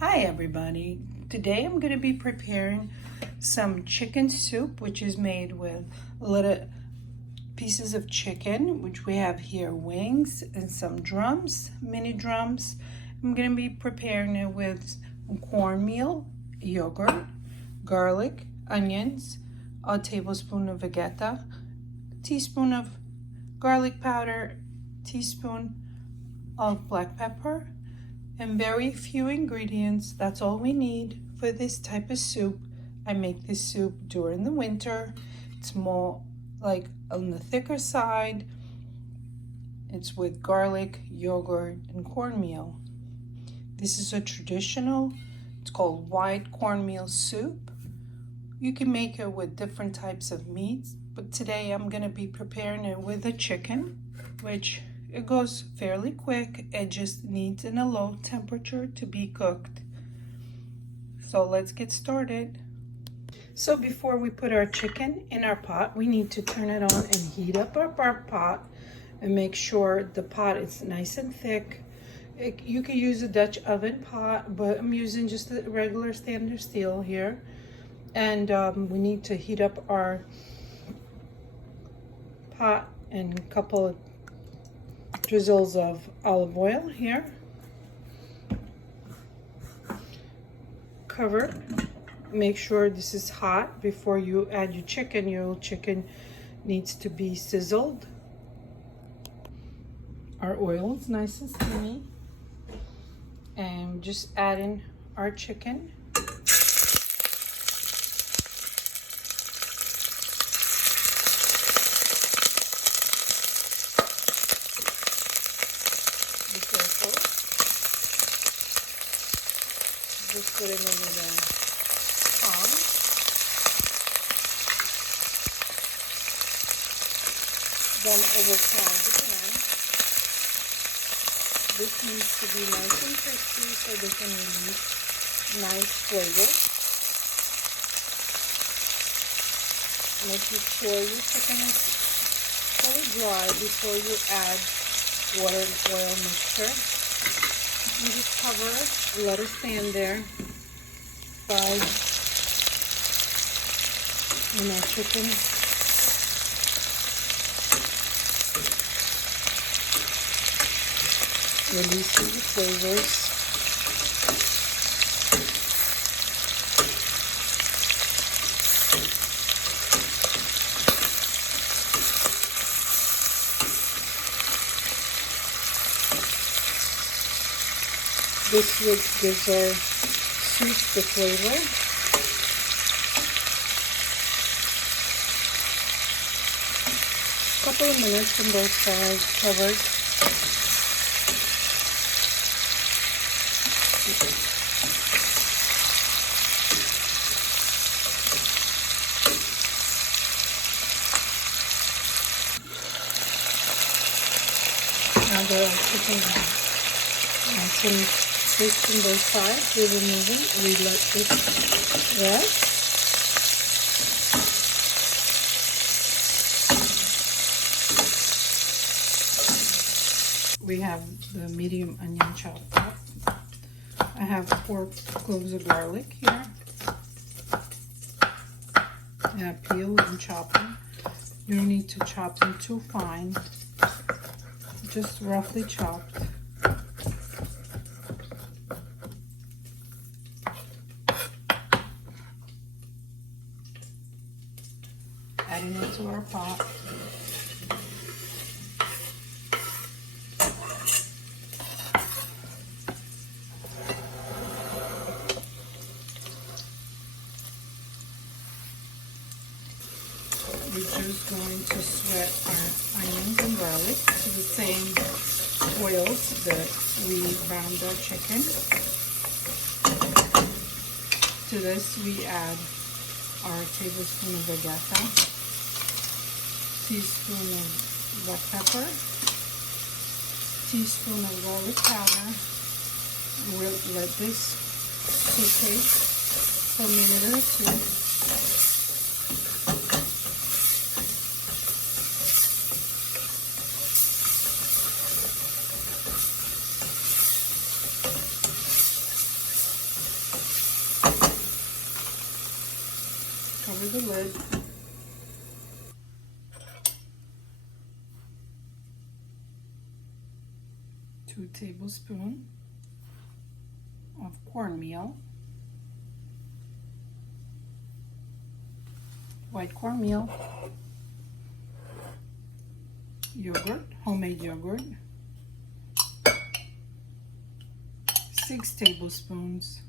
Hi everybody. Today I'm going to be preparing some chicken soup, which is made with little pieces of chicken, which we have here wings and some drums, mini drums. I'm going to be preparing it with cornmeal, yogurt, garlic, onions, a tablespoon of vegeta, a teaspoon of garlic powder, teaspoon of black pepper, and very few ingredients. That's all we need for this type of soup. I make this soup during the winter. It's more like on the thicker side. It's with garlic, yogurt, and cornmeal. This is a traditional, it's called white cornmeal soup. You can make it with different types of meats, but today I'm gonna be preparing it with a chicken, which it goes fairly quick. It just needs in a low temperature to be cooked. So let's get started. So before we put our chicken in our pot, we need to turn it on and heat up our pot and make sure the pot is nice and thick. You can use a Dutch oven pot, but I'm using just a regular standard steel here. And we need to heat up our pot and a couple of drizzles of olive oil here. Cover. Make sure this is hot before you add your chicken. Your chicken needs to be sizzled. Our oil is nice and steamy. And just add in our chicken. Be careful. Just put it over the palm. Then I will fry the pan. This needs to be nice and crispy so they can release nice flavor. Make sure your chicken is fully dry before you add water and oil mixture. You just cover it, let it stand there. Fry in our chicken. Releasing the flavors. This gives our soup the flavor. A couple of minutes from both sides, covered. Now the chicken nice and crisp on both sides. We remove it. We let this rest. We have the medium onion chopped up. I have 4 cloves of garlic here. And I peel and chop them. You don't need to chop them too fine. Just roughly chopped. Adding it to our pot. We're just going to sweat our onions and garlic to the same oils that we browned our chicken. To this we add our tablespoon of vegeta, teaspoon of black pepper, teaspoon of garlic powder. We'll let this saute for a minute or two. cover the lid. Two tablespoons of cornmeal, white cornmeal, yogurt, homemade yogurt, 6 tablespoons,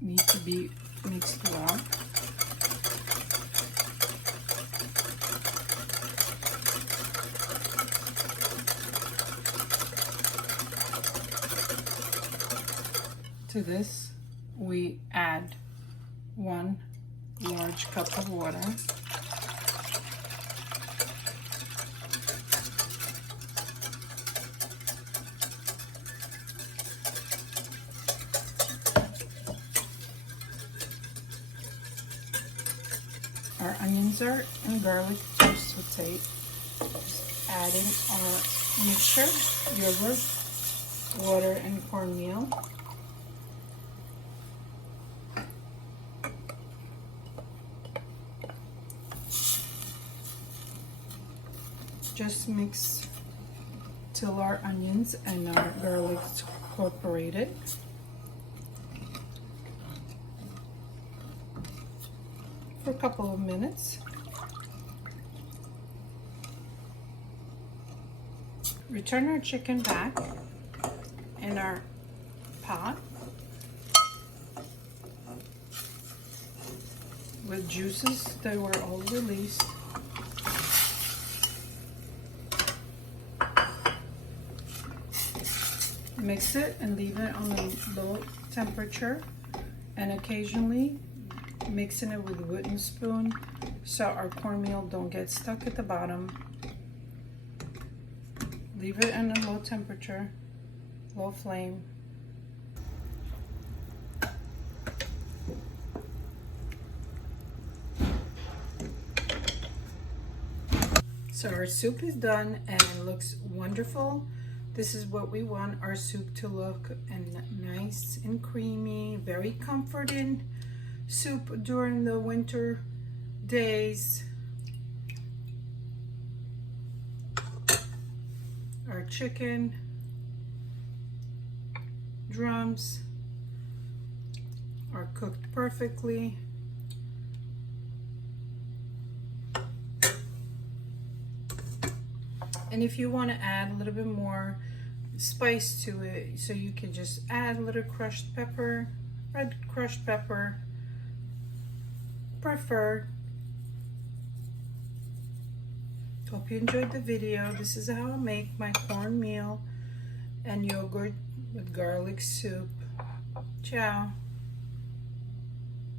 need to be mixed well. To this, we add 1 large cup of water. Our onions and garlic are sauteed. Just adding our mixture, yogurt, water, and cornmeal. Just mix till our onions and our garlic incorporated. For a couple of minutes. Return our chicken back in our pot with juices that were all released. Mix it and leave it on a low temperature, and occasionally mixing it with a wooden spoon so our cornmeal don't get stuck at the bottom. Leave it in a low temperature, low flame. So our soup is done and it looks wonderful. This is what we want our soup to look, and nice and creamy, very comforting soup during the winter days. Our chicken drums are cooked perfectly. And if you want to add a little bit more spice to it, so you can just add a little crushed pepper, red crushed pepper, preferred. Hope you enjoyed the video. This is how I make my cornmeal and yogurt with garlic soup. Ciao.